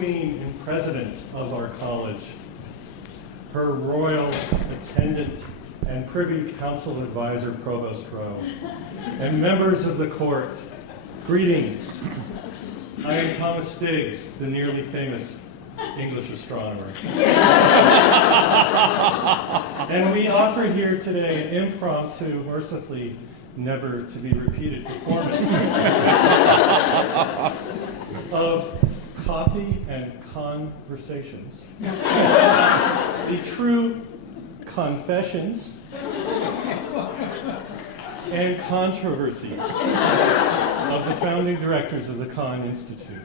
Queen and President of our college, her royal attendant and Privy Council Advisor Provost Rowe, and members of the court, greetings. I am Thomas Stiggs, the nearly famous English astronomer. And we offer here today an impromptu, mercifully never to be repeated performance of coffee and conversations. The true confessions and controversies of the founding directors of the Kahn Institute.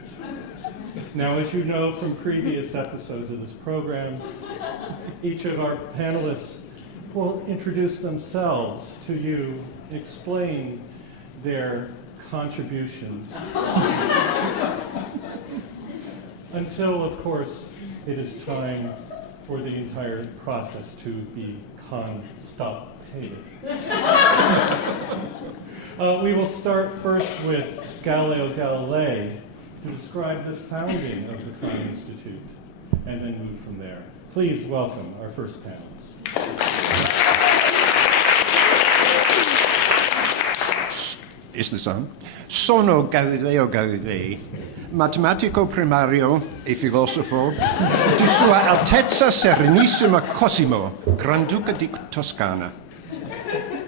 Now, as you know from previous episodes of this program, each of our panelists will introduce themselves to you, explain their contributions, until, of course, it is time for the entire process to be constipated. We will start first with Galileo Galilei to describe the founding of the Kahn Institute, and then move from there. Please welcome our first panelist. Is this on? Sono Galileo Galilei, matematico primario e filosofo di Sua Altezza Serenissima Cosimo, Granduca di Toscana.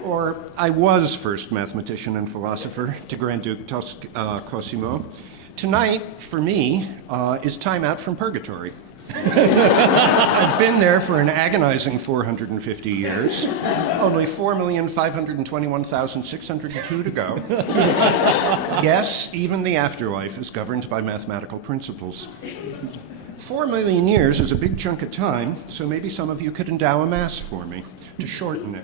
Or, I was first mathematician and philosopher to Grand Duke Cosimo. Tonight, for me, is time out from purgatory. I've been there for an agonizing 450 years, only 4,521,602 to go. Yes, even the afterlife is governed by mathematical principles. 4 million years is a big chunk of time, so maybe some of you could endow a mass for me to shorten it.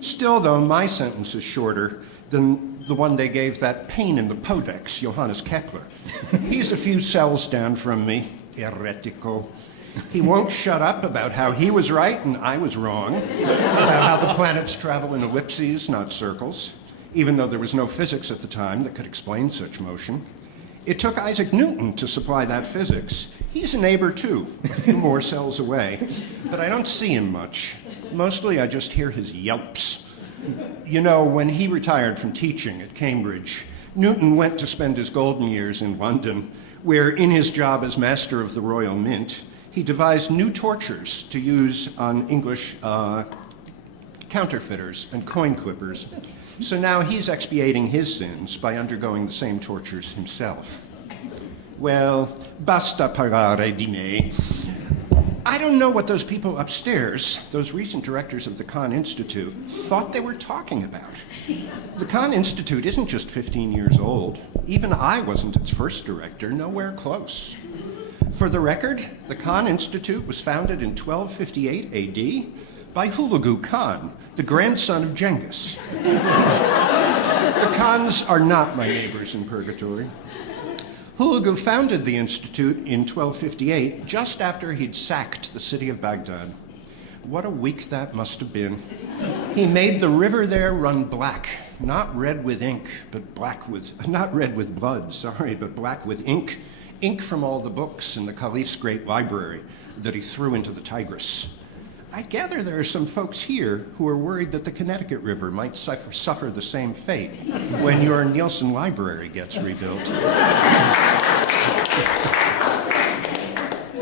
Still, though, my sentence is shorter than the one they gave that pain in the Podex, Johannes Kepler. He's a few cells down from me, heretical. He won't shut up about how he was right and I was wrong, about how the planets travel in ellipses, not circles, even though there was no physics at the time that could explain such motion. It took Isaac Newton to supply that physics. He's a neighbor too, a few more cells away, but I don't see him much. Mostly I just hear his yelps. You know, when he retired from teaching at Cambridge, Newton went to spend his golden years in London, where in his job as Master of the Royal Mint, he devised new tortures to use on English counterfeiters and coin clippers. So now he's expiating his sins by undergoing the same tortures himself. Well, basta parlare di me. I don't know what those people upstairs, those recent directors of the Kahn Institute, thought they were talking about. The Kahn Institute isn't just 15 years old. Even I wasn't its first director, nowhere close. For the record, the Kahn Institute was founded in 1258 AD by Hulagu Khan, the grandson of Genghis. The Khans are not my neighbors in purgatory. Hulagu founded the Institute in 1258, just after he'd sacked the city of Baghdad. What a week that must have been. He made the river there run black, not red with ink, but black with, not red with blood, sorry, but black with ink. Ink from all the books in the Caliph's great library that he threw into the Tigris. I gather there are some folks here who are worried that the Connecticut River might suffer the same fate when your Nielsen Library gets rebuilt.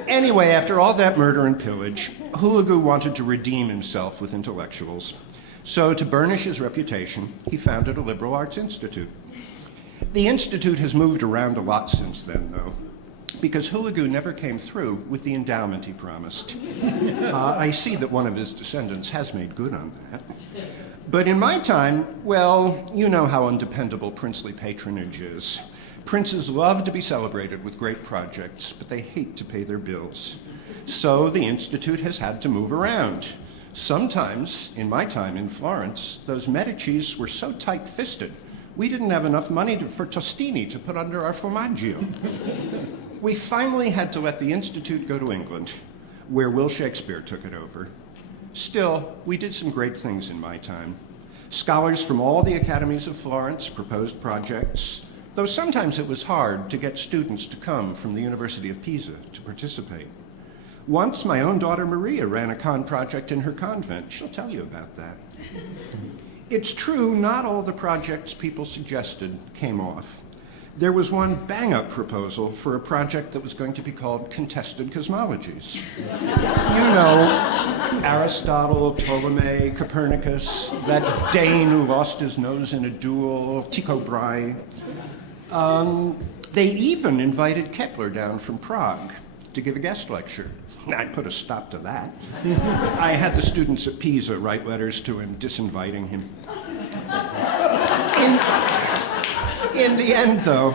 Anyway, after all that murder and pillage, Hulagu wanted to redeem himself with intellectuals. So to burnish his reputation, he founded a liberal arts institute. The institute has moved around a lot since then, though, because Hulagu never came through with the endowment he promised. I see that one of his descendants has made good on that. But in my time, well, you know how undependable princely patronage is. Princes love to be celebrated with great projects, but they hate to pay their bills. So the institute has had to move around. Sometimes, in my time in Florence, those Medicis were so tight-fisted, we didn't have enough money for tostini to put under our formaggio. We finally had to let the Institute go to England, where Will Shakespeare took it over. Still, we did some great things in my time. Scholars from all the academies of Florence proposed projects. though sometimes it was hard to get students to come from the University of Pisa to participate. Once, my own daughter Maria ran a Kahn project in her convent. She'll tell you about that. It's true, not all the projects people suggested came off. There was one bang-up proposal for a project that was going to be called Contested Cosmologies. You know, Aristotle, Ptolemy, Copernicus, that Dane who lost his nose in a duel, Tycho Brahe. They even invited Kepler down from Prague to give a guest lecture. I put a stop to that. I had the students at Pisa write letters to him, disinviting him. In the end, though,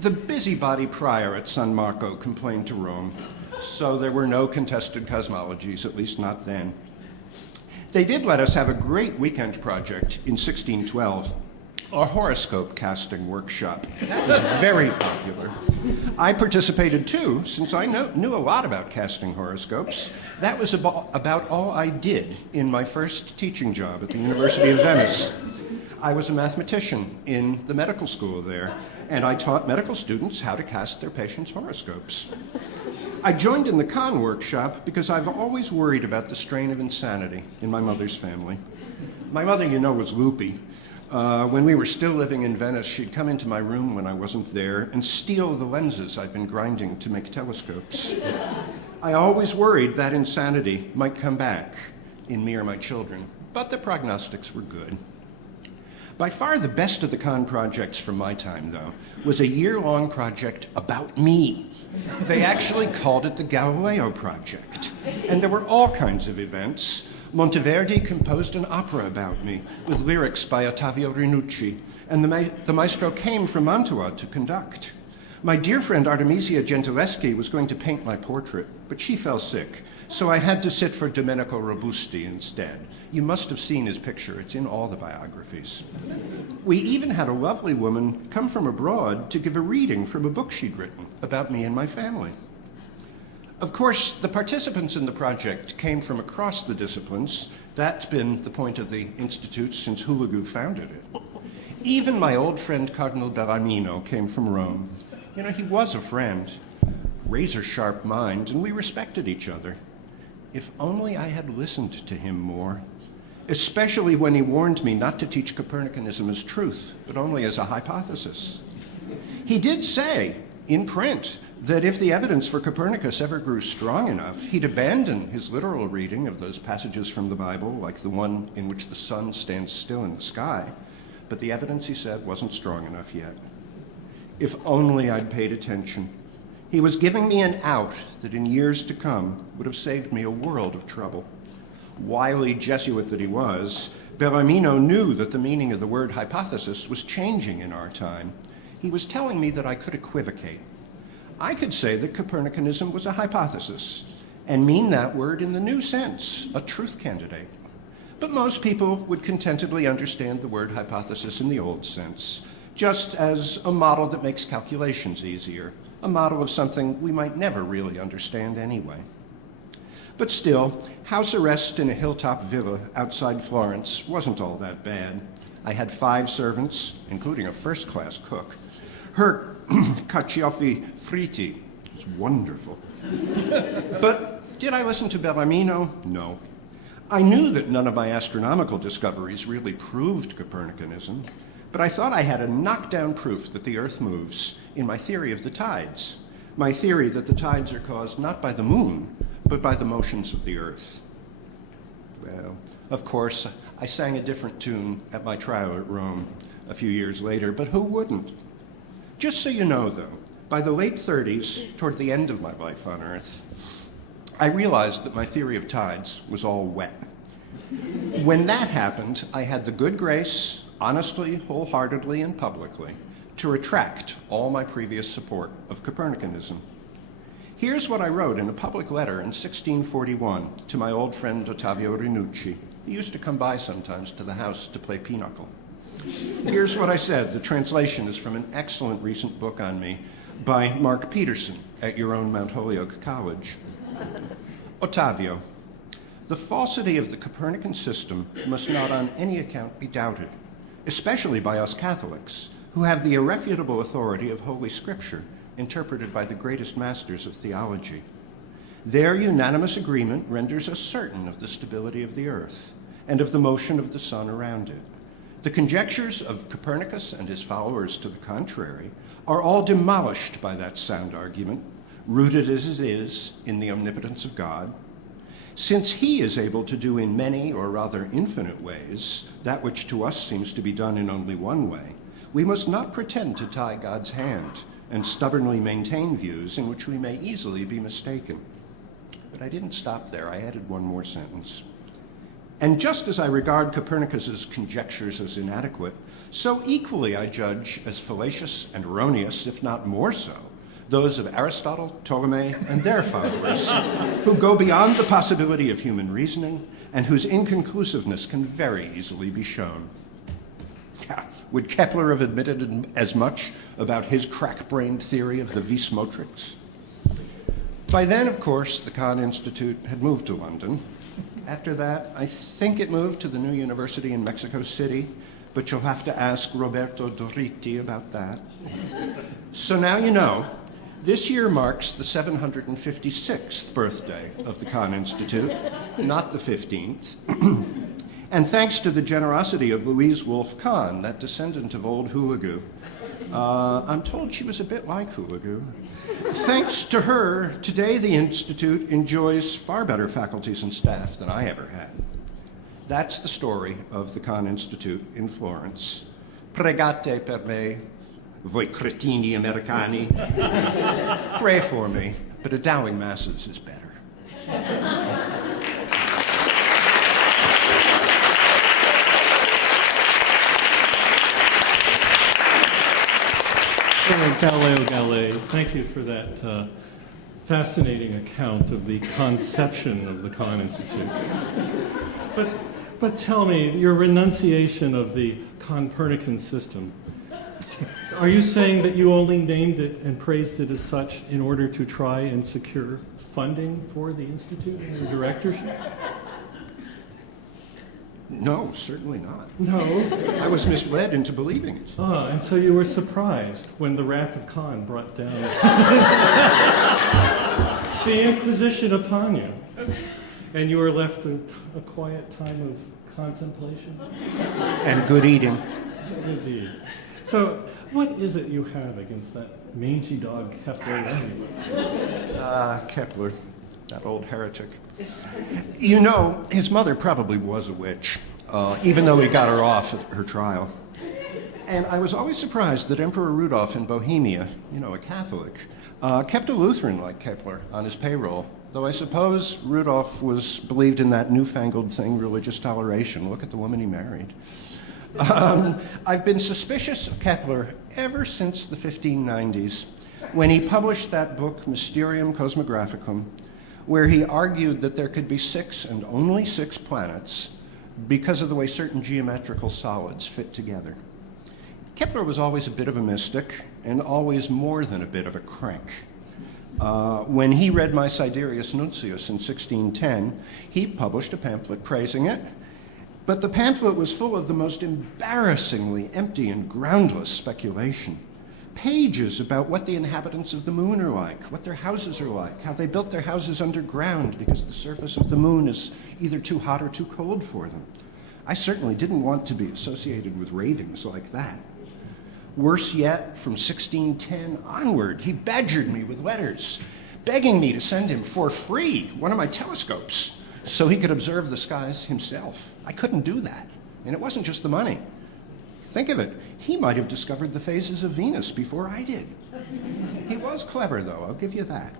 the busybody prior at San Marco complained to Rome, so there were no contested cosmologies, at least not then. They did let us have a great weekend project in 1612, a horoscope casting workshop. That was very popular. I participated too, since I knew a lot about casting horoscopes. That was about all I did in my first teaching job at the University of Venice. I was a mathematician in the medical school there, and I taught medical students how to cast their patients' horoscopes. I joined in the Kahn workshop because I've always worried about the strain of insanity in my mother's family. My mother, you know, was loopy. When we were still living in Venice, she'd come into my room when I wasn't there and steal the lenses I'd been grinding to make telescopes. I always worried that insanity might come back in me or my children, but the prognostics were good. By far the best of the Kahn projects from my time, though, was a year-long project about me. They actually called it the Galileo Project. And there were all kinds of events. Monteverdi composed an opera about me, with lyrics by Ottavio Rinucci, and the maestro came from Mantua to conduct. My dear friend Artemisia Gentileschi was going to paint my portrait, but she fell sick, so I had to sit for Domenico Robusti instead. You must have seen his picture. It's in all the biographies. We even had a lovely woman come from abroad to give a reading from a book she'd written about me and my family. Of course, the participants in the project came from across the disciplines. That's been the point of the Institute since Hulagu founded it. Even my old friend Cardinal Bellarmino came from Rome. You know, he was a friend, razor-sharp mind, and we respected each other. If only I had listened to him more, especially when he warned me not to teach Copernicanism as truth, but only as a hypothesis. He did say, in print, that if the evidence for Copernicus ever grew strong enough, he'd abandon his literal reading of those passages from the Bible, like the one in which the sun stands still in the sky. But the evidence, he said, wasn't strong enough yet. If only I'd paid attention. He was giving me an out that in years to come would have saved me a world of trouble. Wily Jesuit that he was, Bellarmino knew that the meaning of the word hypothesis was changing in our time. He was telling me that I could equivocate. I could say that Copernicanism was a hypothesis and mean that word in the new sense, a truth candidate. But most people would contentedly understand the word hypothesis in the old sense, just as a model that makes calculations easier, a model of something we might never really understand anyway. But still, house arrest in a hilltop villa outside Florence wasn't all that bad. I had 5 servants, including a first-class cook. Her cacioffi fritti was wonderful. But did I listen to Bellarmino? No. I knew that none of my astronomical discoveries really proved Copernicanism, but I thought I had a knockdown proof that the Earth moves in my theory of the tides, my theory that the tides are caused not by the moon, but by the motions of the Earth. Well, of course, I sang a different tune at my trial at Rome a few years later, but who wouldn't? Just so you know, though, by the late 30s, toward the end of my life on Earth, I realized that my theory of tides was all wet. When that happened, I had the good grace, honestly, wholeheartedly, and publicly, to retract all my previous support of Copernicanism. Here's what I wrote in a public letter in 1641 to my old friend Ottavio Rinucci. He used to come by sometimes to the house to play pinochle. Here's what I said. The translation is from an excellent recent book on me by Mark Peterson at your own Mount Holyoke College. Ottavio, the falsity of the Copernican system must not on any account be doubted, especially by us Catholics, who have the irrefutable authority of Holy Scripture, interpreted by the greatest masters of theology. Their unanimous agreement renders us certain of the stability of the earth and of the motion of the sun around it. The conjectures of Copernicus and his followers to the contrary are all demolished by that sound argument, rooted as it is in the omnipotence of God. Since he is able to do in many, or rather infinite ways, that which to us seems to be done in only one way, we must not pretend to tie God's hand and stubbornly maintain views in which we may easily be mistaken. But I didn't stop there. I added one more sentence. And just as I regard Copernicus's conjectures as inadequate, so equally I judge as fallacious and erroneous, if not more so, those of Aristotle, Ptolemy, and their followers, who go beyond the possibility of human reasoning and whose inconclusiveness can very easily be shown. Would Kepler have admitted as much about his crack-brained theory of the vis motrix? By then, of course, the Kahn Institute had moved to London. After that, I think it moved to the new university in Mexico City, but you'll have to ask Roberto Doriti about that. So now you know. This year marks the 756th birthday of the Kahn Institute, not the 15th. And thanks to the generosity of Louise Wolfe Kahn, that descendant of old Hoolagoo, I'm told she was a bit like Hoolagoo. Thanks to her, today the Institute enjoys far better faculties and staff than I ever had. That's the story of the Kahn Institute in Florence. Pregate per me, voi cretini americani. Pray for me, but a Dowing Masses is better. Galileo Galilei, thank you for that fascinating account of the conception of the Kahn Institute. But tell me, your renunciation of the Copernican system, are you saying that you only named it and praised it as such in order to try and secure funding for the Institute and the directorship? No, certainly not. No. I was misled into believing it. Ah, and so you were surprised when the wrath of Kahn brought down the Inquisition upon you, and you were left a quiet time of contemplation? And good eating. Indeed. So, what is it you have against that mangy dog Kepler anyway? Kepler, that old heretic. You know, his mother probably was a witch, even though he got her off at her trial. And I was always surprised that Emperor Rudolph in Bohemia, you know, a Catholic, kept a Lutheran like Kepler on his payroll, though I suppose Rudolph believed in that newfangled thing, religious toleration. Look at the woman he married. I've been suspicious of Kepler ever since the 1590s, when he published that book, Mysterium Cosmographicum, where he argued that there could be 6 and only 6 planets because of the way certain geometrical solids fit together. Kepler was always a bit of a mystic and always more than a bit of a crank. When he read my Sidereus Nuncius in 1610, he published a pamphlet praising it, but the pamphlet was full of the most embarrassingly empty and groundless speculation. Pages about what the inhabitants of the moon are like, what their houses are like, how they built their houses underground because the surface of the moon is either too hot or too cold for them. I certainly didn't want to be associated with ravings like that. Worse yet, from 1610 onward, he badgered me with letters, begging me to send him for free one of my telescopes so he could observe the skies himself. I couldn't do that, and it wasn't just the money. Think of it, he might have discovered the phases of Venus before I did. He was clever, though, I'll give you that.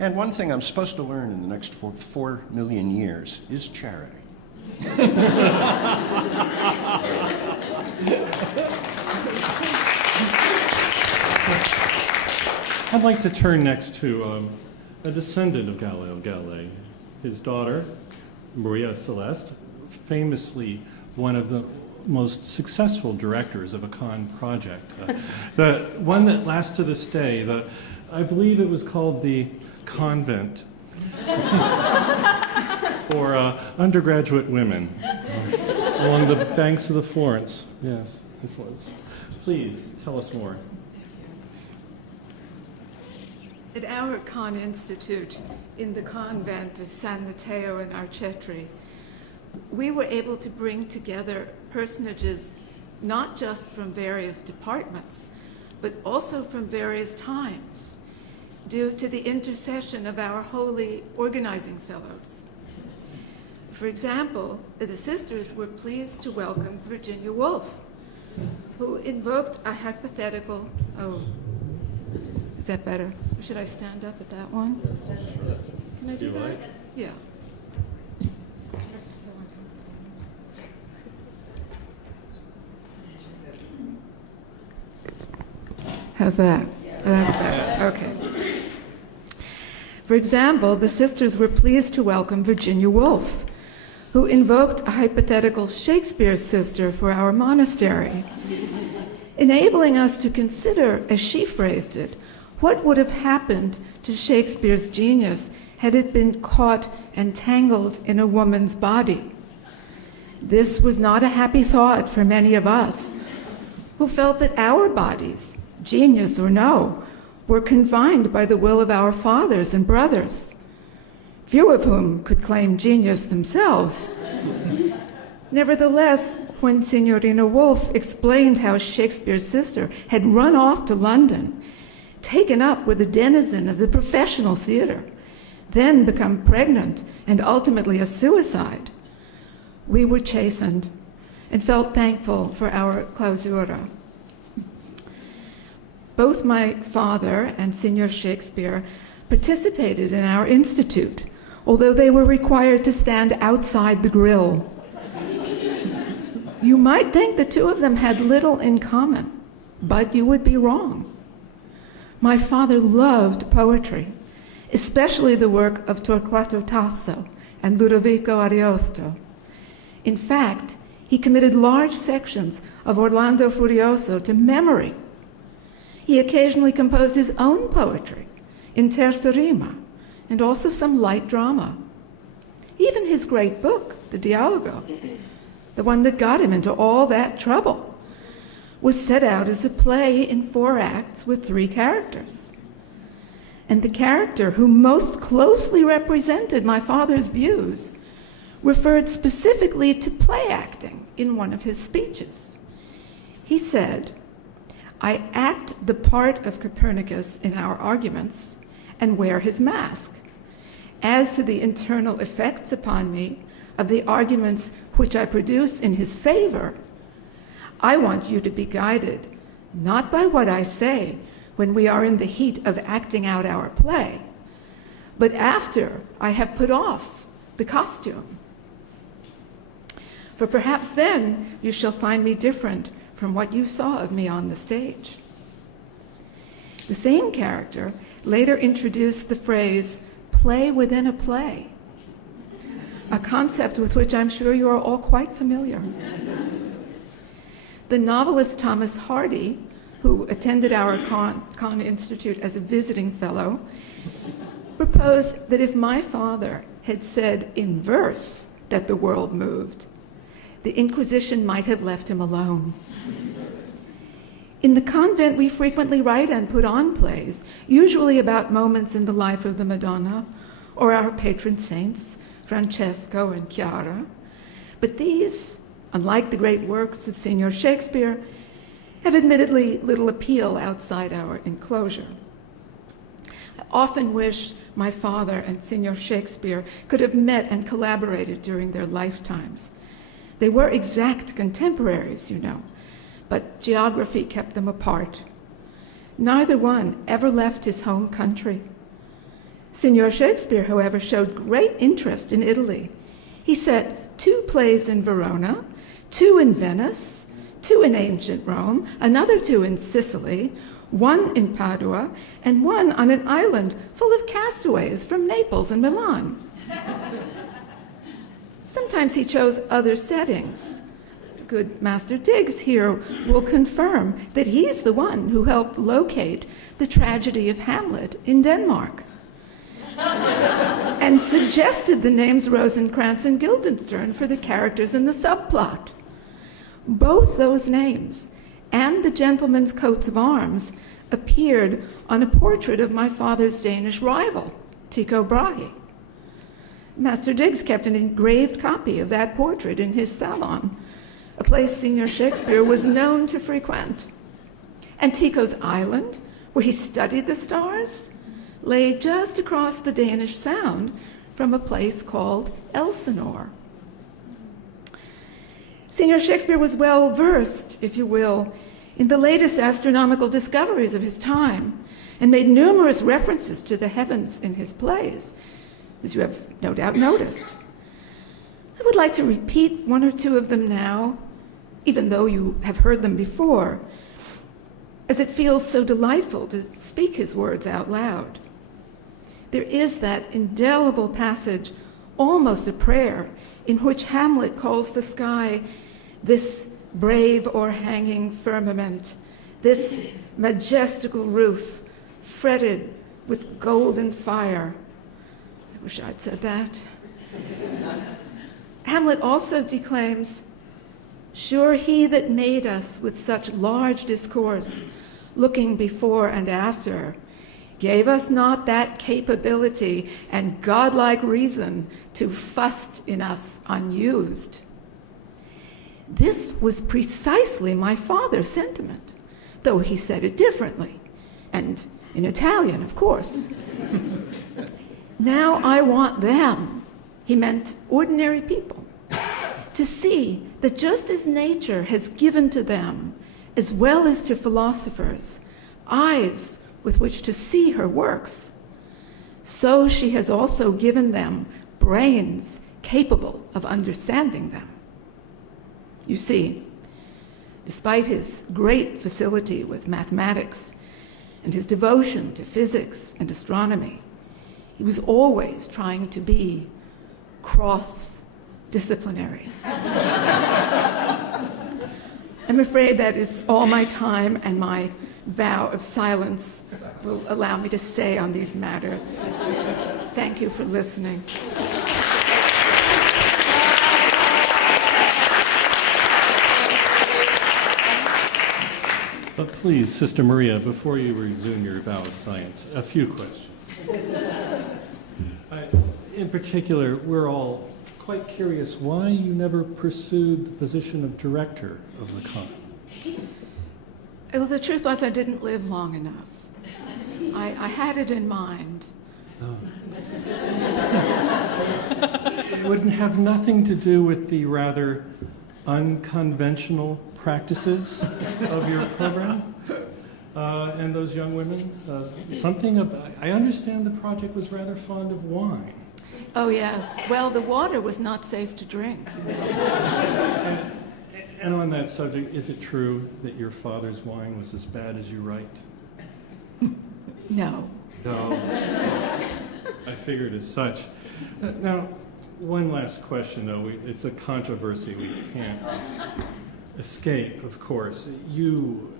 And one thing I'm supposed to learn in the next 4 million years is charity. I'd like to turn next to a descendant of Galileo Galilei, his daughter, Maria Celeste, famously one of the most successful directors of a Kahn project. The one that lasts to this day, I believe it was called the Convent for undergraduate women along the banks of the Florence. Yes, it was. Please tell us more. At our Kahn Institute in the convent of San Matteo in Arcetri, we were able to bring together personages not just from various departments, but also from various times, due to the intercession of our holy organizing fellows. For example, the sisters were pleased to welcome Virginia Woolf, who invoked a hypothetical, is that better? Or should I stand up at that one? Yes. Can I do that? Like? Yeah. How's that? Oh, that's better. Okay. For example, the sisters were pleased to welcome Virginia Woolf, who invoked a hypothetical Shakespeare sister for our monastery, enabling us to consider, as she phrased it, what would have happened to Shakespeare's genius had it been caught and tangled in a woman's body. This was not a happy thought for many of us, who felt that our bodies, genius or no, were confined by the will of our fathers and brothers, few of whom could claim genius themselves. Nevertheless, when Signorina Woolf explained how Shakespeare's sister had run off to London, taken up with a denizen of the professional theater, then become pregnant and ultimately a suicide, we were chastened and felt thankful for our clausura. Both my father and Signor Shakespeare participated in our institute, although they were required to stand outside the grill. You might think the two of them had little in common, but you would be wrong. My father loved poetry, especially the work of Torquato Tasso and Ludovico Ariosto. In fact, he committed large sections of Orlando Furioso to memory. He occasionally composed his own poetry in terza rima, and also some light drama. Even his great book, the Dialogo, the one that got him into all that trouble, was set out as a play in 4 acts with 3 characters. And the character who most closely represented my father's views referred specifically to play acting in one of his speeches. He said, "I act the part of Copernicus in our arguments and wear his mask. As to the internal effects upon me of the arguments which I produce in his favor, I want you to be guided not by what I say when we are in the heat of acting out our play, but after I have put off the costume. For perhaps then you shall find me different from what you saw of me on the stage." The same character later introduced the phrase, "play within a play," a concept with which I'm sure you are all quite familiar. The novelist Thomas Hardy, who attended our Kahn Institute as a visiting fellow, proposed that if my father had said in verse that the world moved, the Inquisition might have left him alone. In the convent, we frequently write and put on plays, usually about moments in the life of the Madonna or our patron saints, Francesco and Chiara. But these, unlike the great works of Signor Shakespeare, have admittedly little appeal outside our enclosure. I often wish my father and Signor Shakespeare could have met and collaborated during their lifetimes. They were exact contemporaries, you know, but geography kept them apart. Neither one ever left his home country. Signor Shakespeare, however, showed great interest in Italy. He set 2 plays in Verona, 2 in Venice, 2 in ancient Rome, another 2 in Sicily, 1 in Padua, and 1 on an island full of castaways from Naples and Milan. Sometimes he chose other settings. Good Master Diggs here will confirm that he's the one who helped locate the tragedy of Hamlet in Denmark and suggested the names Rosencrantz and Guildenstern for the characters in the subplot. Both those names and the gentlemen's coats of arms appeared on a portrait of my father's Danish rival, Tycho Brahe. Master Diggs kept an engraved copy of that portrait in his salon, a place Senior Shakespeare was known to frequent. And Tycho's island, where he studied the stars, lay just across the Danish Sound from a place called Elsinore. Senior Shakespeare was well versed, if you will, in the latest astronomical discoveries of his time, and made numerous references to the heavens in his plays, as you have no doubt noticed. I would like to repeat one or two of them now, even though you have heard them before, as it feels so delightful to speak his words out loud. There is that indelible passage, almost a prayer, in which Hamlet calls the sky this brave o'erhanging firmament, this majestical roof fretted with golden fire. I wish I'd said that. Hamlet also declaims, "Sure he that made us with such large discourse, looking before and after, gave us not that capability and godlike reason to fuss in us unused." This was precisely my father's sentiment, though he said it differently, and in Italian, of course. Now I want them, he meant ordinary people, to see that just as nature has given to them, as well as to philosophers, eyes with which to see her works, so she has also given them brains capable of understanding them. You see, despite his great facility with mathematics and his devotion to physics and astronomy, he was always trying to be cross-disciplinary. I'm afraid that is all my time, and my vow of silence will allow me to say on these matters. Thank you for listening. But please, Sister Maria, before you resume your vow of silence, a few questions. In particular, we're all quite curious why you never pursued the position of director of the Kahn. Well, the truth was I didn't live long enough. I had it in mind. Oh. It wouldn't have nothing to do with the rather unconventional practices of your program and those young women? I understand the project was rather fond of wine. Oh, yes. Well, the water was not safe to drink. And on that subject, is it true that your father's wine was as bad as you write? No. No. I figured as such. Now, one last question, though. It's a controversy we can't escape, of course. You,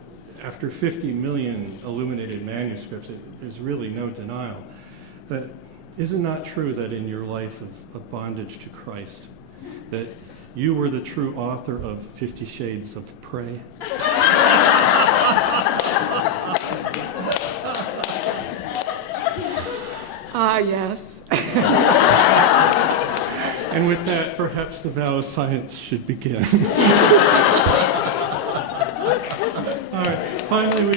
after 50 million illuminated manuscripts, there's really no denial. That is it not true that in your life of bondage to Christ, that you were the true author of 50 Shades of Prey? Ah, yes. And with that, perhaps the vow of silence should begin. All right, finally we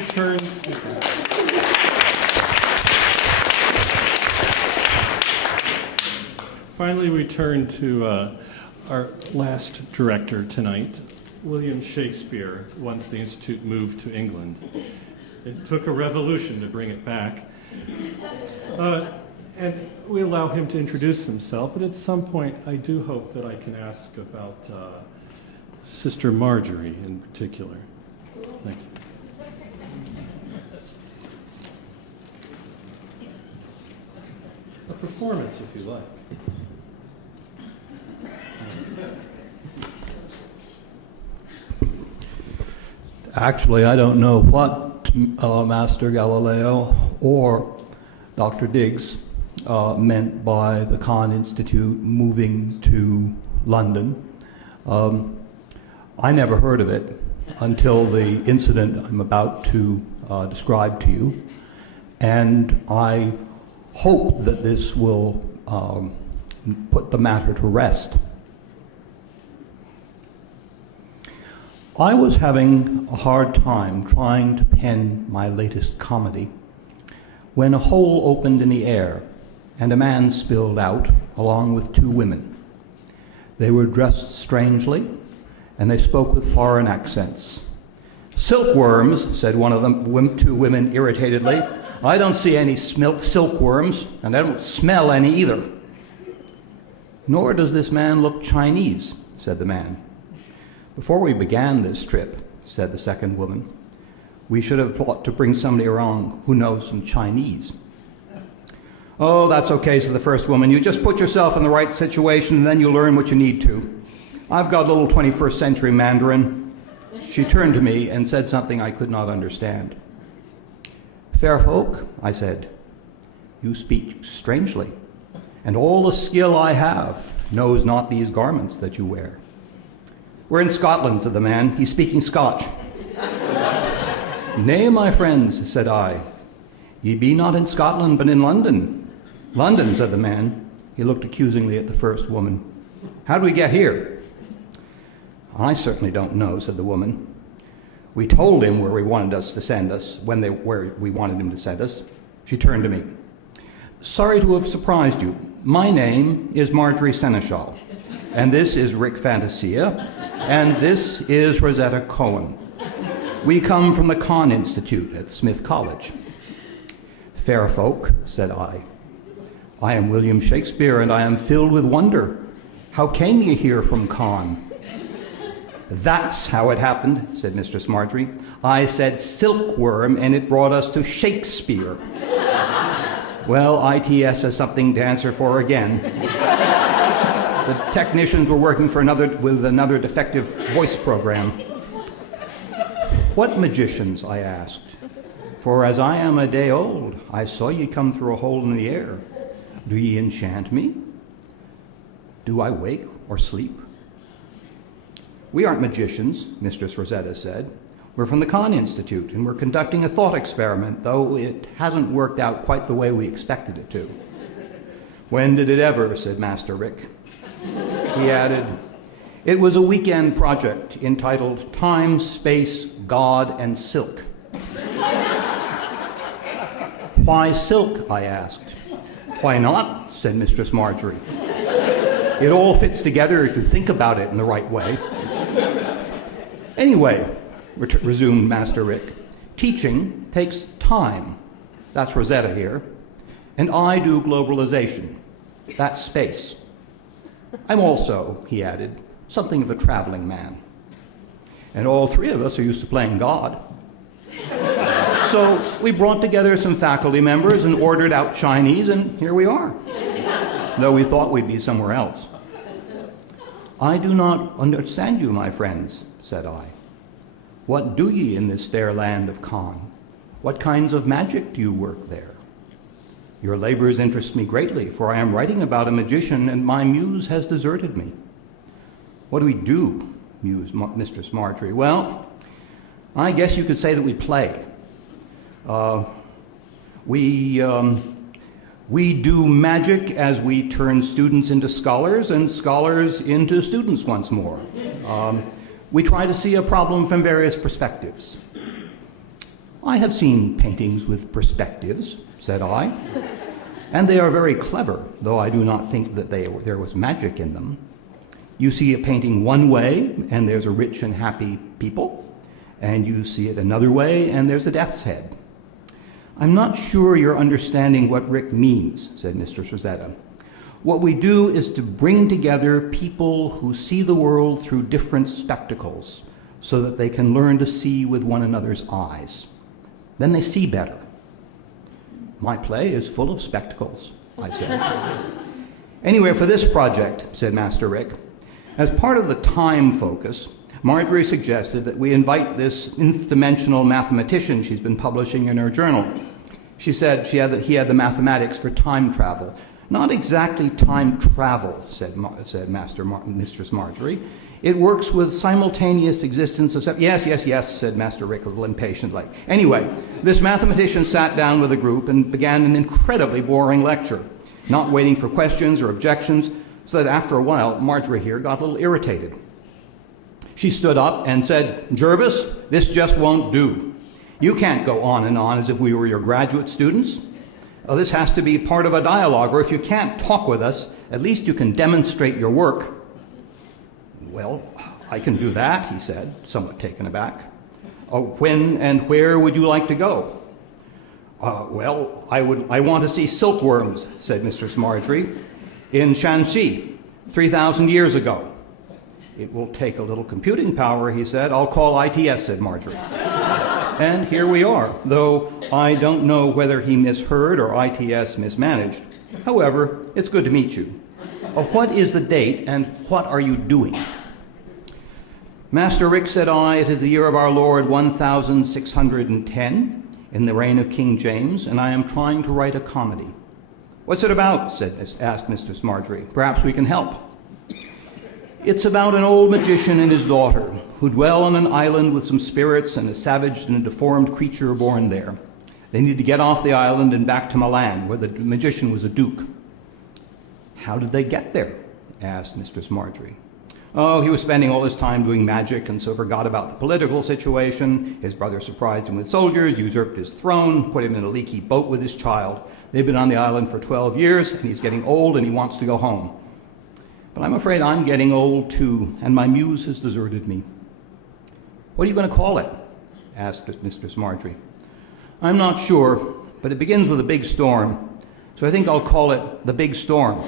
turn to our last director tonight, William Shakespeare, once the Institute moved to England. It took a revolution to bring it back. And we allow him to introduce himself, but at some point I do hope that I can ask about Sister Marjorie in particular. Thank you. A performance, if you like. Actually, I don't know what Master Galileo or Dr. Diggs meant by the Kahn Institute moving to London. I never heard of it until the incident I'm about to describe to you, and I hope that this will put the matter to rest. I was having a hard time trying to pen my latest comedy when a hole opened in the air and a man spilled out along with two women. They were dressed strangely and they spoke with foreign accents. "Silkworms," said one of them, two women irritatedly. "I don't see any silkworms, and I don't smell any either." "Nor does this man look Chinese," said the man. "Before we began this trip," said the second woman, "we should have thought to bring somebody along who knows some Chinese." "Oh, that's okay," said the first woman. "You just put yourself in the right situation, and then you learn what you need to. I've got a little 21st century Mandarin." She turned to me and said something I could not understand. "Fair folk," I said, "you speak strangely, and all the skill I have knows not these garments that you wear." "We're in Scotland," said the man. "He's speaking Scotch." "Nay, my friends," said I, "ye be not in Scotland, but in London." "London," said the man. He looked accusingly at the first woman. "How do we get here?" "I certainly don't know," said the woman. "We told him where we wanted us to send us, where we wanted him to send us." She turned to me. "Sorry to have surprised you. My name is Marjorie Seneschal, and this is Rick Fantasia, and this is Rosetta Cohen. We come from the Kahn Institute at Smith College." "Fair folk," said I am William Shakespeare, and I am filled with wonder. How came ye here from Kahn?" "That's how it happened," said Mistress Marjorie. "I said silkworm, and it brought us to Shakespeare." Well, ITS has something to answer for again. The technicians were working with another defective voice program. "What magicians?" I asked. "For as I am a day old, I saw ye come through a hole in the air. Do ye enchant me? Do I wake or sleep?" "We aren't magicians," Mistress Rosetta said. "We're from the Kahn Institute, and we're conducting a thought experiment, though it hasn't worked out quite the way we expected it to." "When did it ever?" said Master Rick. He added, "It was a weekend project entitled Time, Space, God, and Silk." "Why silk?" I asked. "Why not?" said Mistress Marjorie. "It all fits together if you think about it in the right way." "Anyway," resumed Master Rick, "teaching takes time. That's Rosetta here. And I do globalization. That's space. I'm also," he added, "something of a traveling man. And all three of us are used to playing God. So we brought together some faculty members and ordered out Chinese, and here we are, though we thought we'd be somewhere else." "I do not understand you, my friends," said I. "What do ye in this fair land of Kahn? What kinds of magic do you work there? Your labors interest me greatly, for I am writing about a magician, and my muse has deserted me." "What do we do?" mused Mistress Marjorie. "Well, I guess you could say that we play. We do magic as we turn students into scholars and scholars into students once more. We try to see a problem from various perspectives." "I have seen paintings with perspectives," said I, "and they are very clever, though I do not think that there was magic in them. You see a painting one way, and there's a rich and happy people, and you see it another way, and there's a death's head." "I'm not sure you're understanding what Rick means," said Mistress Rosetta. "What we do is to bring together people who see the world through different spectacles so that they can learn to see with one another's eyes. Then they see better." "My play is full of spectacles," I said. "Anyway, for this project," said Master Rick, "as part of the time focus, Marjorie suggested that we invite this nth-dimensional mathematician she's been publishing in her journal. She said he had the mathematics for time travel. Not exactly time travel, said Mistress Marjorie. It works with simultaneous existence of... Yes, said Master Rick a little impatiently. Anyway, this mathematician sat down with the group and began an incredibly boring lecture, not waiting for questions or objections, so that after a while, Marjorie here got a little irritated. She stood up and said, "Jervis, this just won't do. You can't go on and on as if we were your graduate students. This has to be part of a dialogue, or if you can't talk with us, at least you can demonstrate your work." "Well, I can do that," he said, somewhat taken aback. "When and where would you like to go?" "Well, I want to see silkworms," said Mistress Marjorie, "in Shanxi, 3,000 years ago." "It will take a little computing power," he said. "I'll call ITS," said Marjorie. And here we are, though I don't know whether he misheard or ITS mismanaged. However, it's good to meet you. What is the date, and what are you doing? "Master Rick," said I, "it is the year of our Lord 1610, in the reign of King James, and I am trying to write a comedy." "What's it about?" asked Mistress Marjorie. "Perhaps we can help." "It's about an old magician and his daughter, who dwell on an island with some spirits and a savage and a deformed creature born there. They need to get off the island and back to Milan, where the magician was a duke." "How did they get there?" asked Mistress Marjorie. "Oh, he was spending all his time doing magic and so forgot about the political situation. His brother surprised him with soldiers, usurped his throne, put him in a leaky boat with his child. They've been on the island for 12 years, and he's getting old and he wants to go home. But I'm afraid I'm getting old too, and my muse has deserted me." "What are you going to call it?" asked Mistress Marjorie. "I'm not sure, but it begins with a big storm, so I think I'll call it The Big Storm."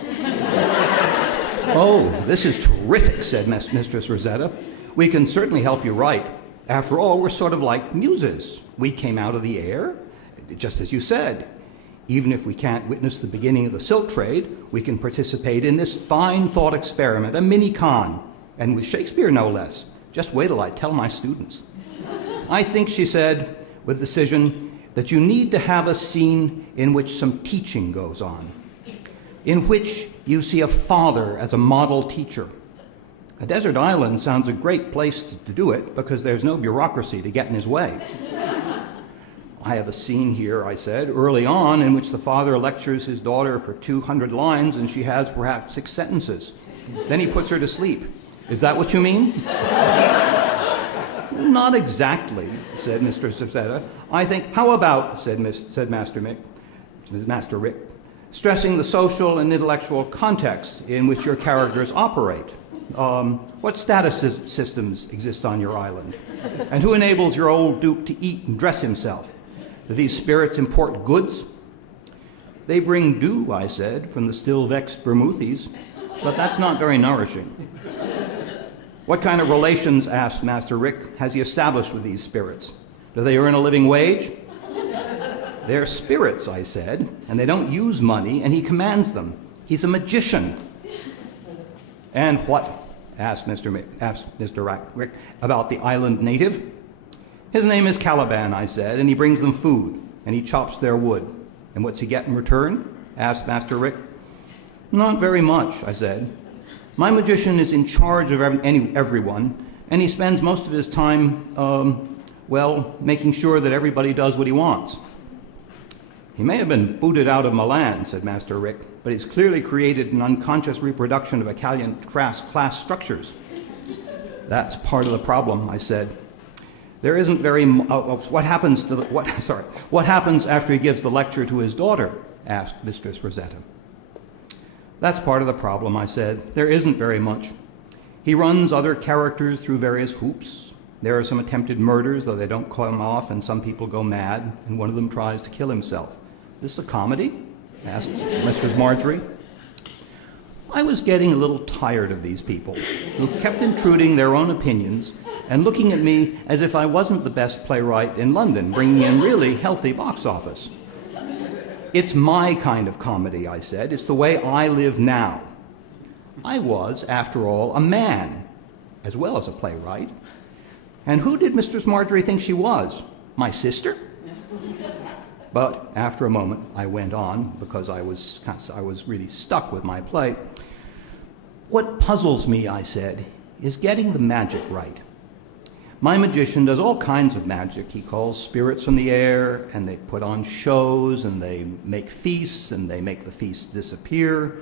"Oh, this is terrific," said Mistress Rosetta. "We can certainly help you write. After all, we're sort of like muses. We came out of the air, just as you said. Even if we can't witness the beginning of the silk trade, we can participate in this fine thought experiment, a mini Kahn, and with Shakespeare no less. Just wait till I tell my students. I think," she said with decision, "that you need to have a scene in which some teaching goes on, in which you see a father as a model teacher. A desert island sounds a great place to do it because there's no bureaucracy to get in his way." "I have a scene here," I said, "early on in which the father lectures his daughter for 200 lines and she has perhaps 6 sentences. Then he puts her to sleep. Is that what you mean?" "Not exactly," said Mistress Rosetta. "I think..." "How about," said Master Rick, "stressing the social and intellectual context in which your characters operate? What status systems exist on your island? And who enables your old duke to eat and dress himself? Do these spirits import goods?" "They bring dew," I said, "from the still-vexed Bermoothes, but that's not very nourishing." "What kind of relations," asked Master Rick, "has he established with these spirits? Do they earn a living wage?" "They're spirits," I said, "and they don't use money, and he commands them. He's a magician." "And what," asked Mr. Rick, "about the island native?" "His name is Caliban," I said, "and he brings them food, and he chops their wood." "And what's he get in return?" asked Master Rick. "Not very much," I said. "My magician is in charge of everyone, and he spends most of his time, making sure that everybody does what he wants." "He may have been booted out of Milan," said Master Rick, "but he's clearly created an unconscious reproduction of Italian class structures." "That's part of the problem," I said. "There isn't very... What happens after he gives the lecture to his daughter?" asked Mistress Rosetta. "That's part of the problem," I said. "There isn't very much. He runs other characters through various hoops. There are some attempted murders, though they don't come off, and some people go mad, and one of them tries to kill himself." "This is a comedy?" asked Mistress Marjorie. I was getting a little tired of these people, who kept intruding their own opinions and looking at me as if I wasn't the best playwright in London, bringing in really healthy box office. "It's my kind of comedy," I said. "It's the way I live now. I was, after all, a man, as well as a playwright. And who did Mistress Marjorie think she was? My sister? But after a moment, I went on because I was really stuck with my play. What puzzles me, I said, is getting the magic right. My magician does all kinds of magic. He calls spirits from the air, and they put on shows, and they make feasts, and they make the feasts disappear,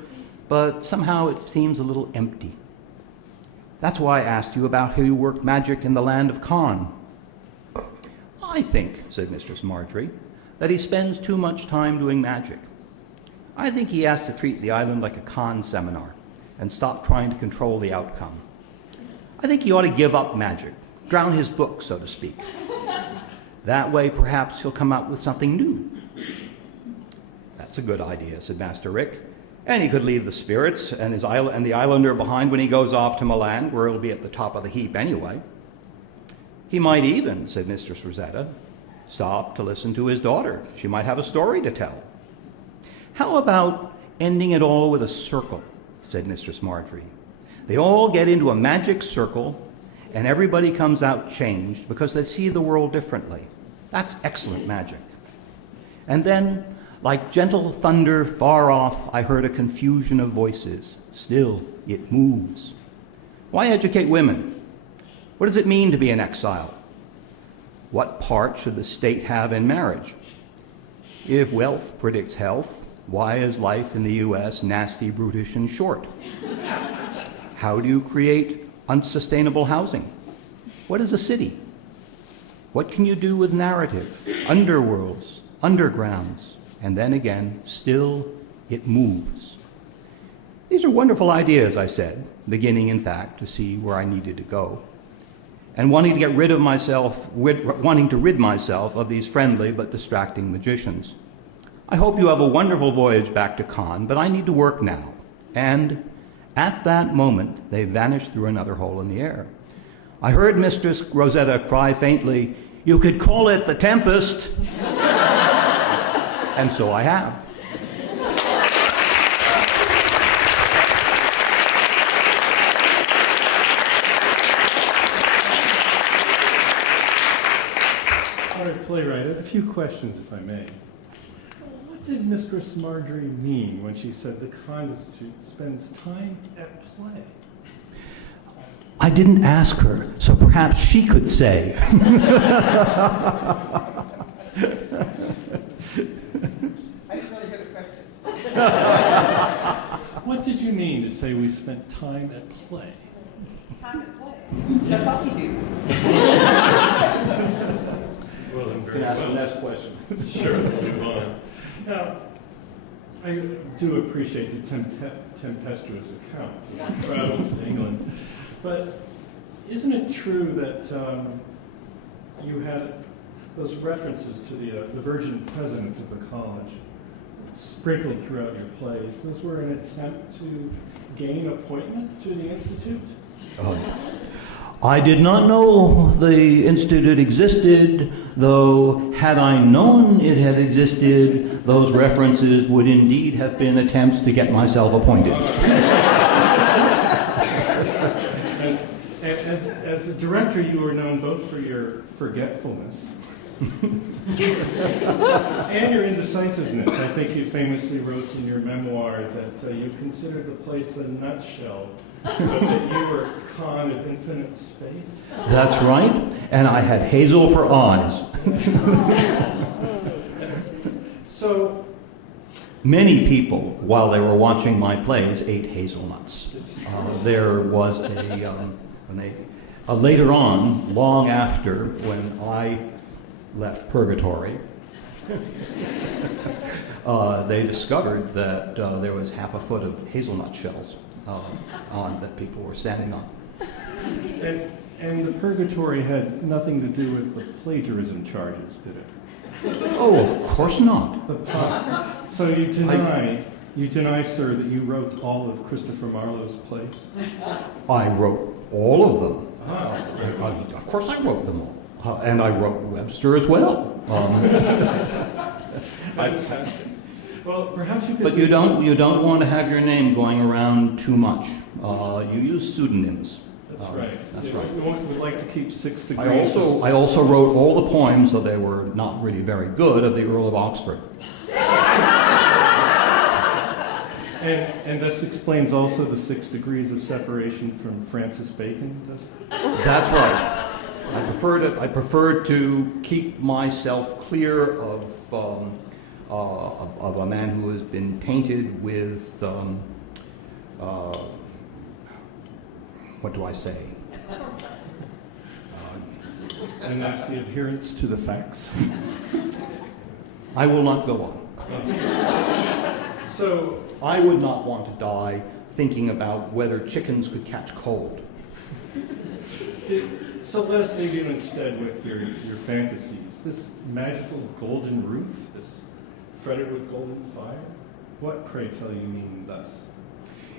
but somehow it seems a little empty. That's why I asked you about how you work magic in the land of Kahn. I think, said Mistress Marjorie, that he spends too much time doing magic. I think he has to treat the island like a Kahn seminar and stop trying to control the outcome. I think he ought to give up magic, drown his book, so to speak. That way, perhaps he'll come out with something new. That's a good idea, said Master Rick. And he could leave the spirits and the islander behind when he goes off to Milan, where he'll be at the top of the heap anyway. He might even, said Mistress Rosetta, stop to listen to his daughter. She might have a story to tell. How about ending it all with a circle, said Mistress Marjorie. They all get into a magic circle, and everybody comes out changed because they see the world differently. That's excellent magic. And then, like gentle thunder far off, I heard a confusion of voices. Still, it moves. Why educate women? What does it mean to be an exile? What part should the state have in marriage? If wealth predicts health, why is life in the U.S. nasty, brutish, and short? How do you create unsustainable housing? What is a city? What can you do with narrative, underworlds, undergrounds, and then again, still it moves? These are wonderful ideas, I said, beginning, in fact, to see where I needed to go, and wanting to rid myself of these friendly but distracting magicians. I hope you have a wonderful voyage back to Kahn, but I need to work now. And at that moment, they vanished through another hole in the air. I heard Mistress Rosetta cry faintly, "You could call it the Tempest." And so I have. All right, playwright, a few questions, if I may. What did Mistress Marjorie mean when she said the Kahn Institute spends time at play? I didn't ask her, so perhaps she could say. I just want to hear the question. What did you mean to say we spent time at play? Time at play. That's all we do. Well, then You can ask the next question. Sure, we'll move on. Now, I do appreciate the tempestuous account of travels to England, but isn't it true that you had those references to the Virgin President of the college sprinkled throughout your plays? Those were an attempt to gain appointment to the Institute? I did not know the Institute existed, though had I known it had existed, those references would indeed have been attempts to get myself appointed. As a director, you were known both for your forgetfulness and your indecisiveness. I think you famously wrote in your memoir that you considered the place a nutshell, but that you were Kahn of infinite space. That's right, and I had hazel for eyes. So, Many people, while they were watching my plays, ate hazelnuts. There was later on, long after, when I left purgatory, they discovered that there was half a foot of hazelnut shells that people were standing on. and the purgatory had nothing to do with the plagiarism charges, did it? Oh, of course not. So you deny, sir, that you wrote all of Christopher Marlowe's plays? I wrote all of them. Ah. Of course I wrote them all. And I wrote Webster as well. Fantastic. Well, perhaps you could... But you don't want to have your name going around too much. You use pseudonyms. That's right. That's Yeah, right. We'd like to keep 6 degrees. I also wrote all the poems, though they were not really very good, of the Earl of Oxford. And this explains also the 6 degrees of separation from Francis Bacon, does it? That's right. I preferred to keep myself clear of a man who has been tainted with what do I say? And that's the adherence to the facts. I will not go on. So, I would not want to die thinking about whether chickens could catch cold. so let us leave you instead with your fantasies. This magical golden roof, this fretted with golden fire. What, pray tell, you mean thus?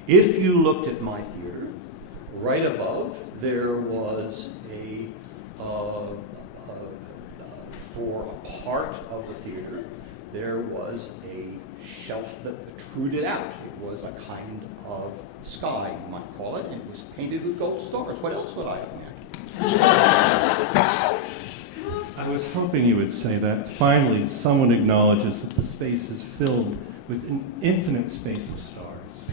If you looked at my theater, right above there was for a part of the theater, there was a shelf that protruded out. It was a kind of sky, you might call it, and it was painted with gold stars. What else would I have imagined? I was hoping you would say that. Finally, someone acknowledges that the space is filled with an infinite space of stars.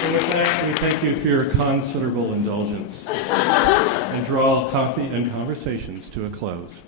And with that, we thank you for your considerable indulgence and draw coffee and conversations to a close.